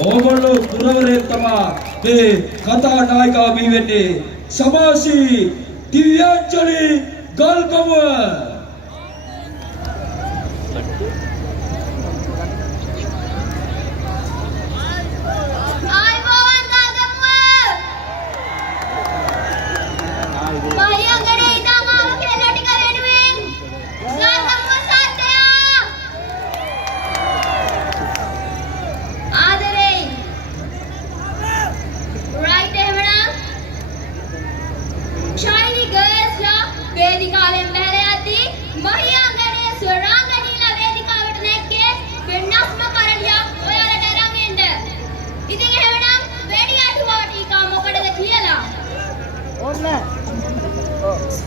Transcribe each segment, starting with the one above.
ඕගොල්ලෝ පුරවරේ තමයි මේ කතා නායිකාව බිහි වෙන්නේ සමාසී දිව්‍යාංජලි ගල්ගමුව.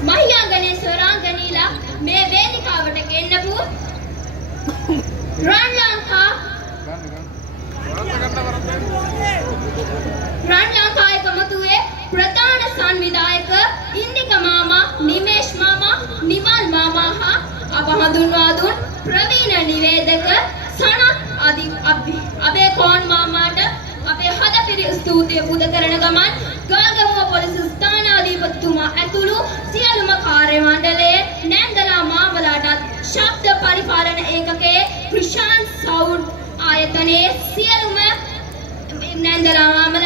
මහියාංගනේ ස්වරාංගනීලා මේ වේදිකාවට ගෙන්නපු රන් ලංකා එකමුතුවේ ප්‍රධාන සංවිධායක ඉන්දික මාමා, නිමේෂ් මාමා, නිමල් මාමා හා අප හඳුන්වා දුන් ප්‍රවීණ නිවේදක සනත් අබේකෝන් මාමාට අපේ හදපිරි ස්තුතිය පුද කරන ගමන් ගල්ගමුව පොලිස් ස්ථානාධිපතිතුමා ඇතුළු සියලුම කාර්ය මණ්ඩලයේ නැන්දලා මාමලාටත් ශබ්ද පරිපාලන ඒකකයේ ප්‍රශාන්ත් සවුන්ඩ් ආයතනයේ සියලුම නැන්දලා මාමලා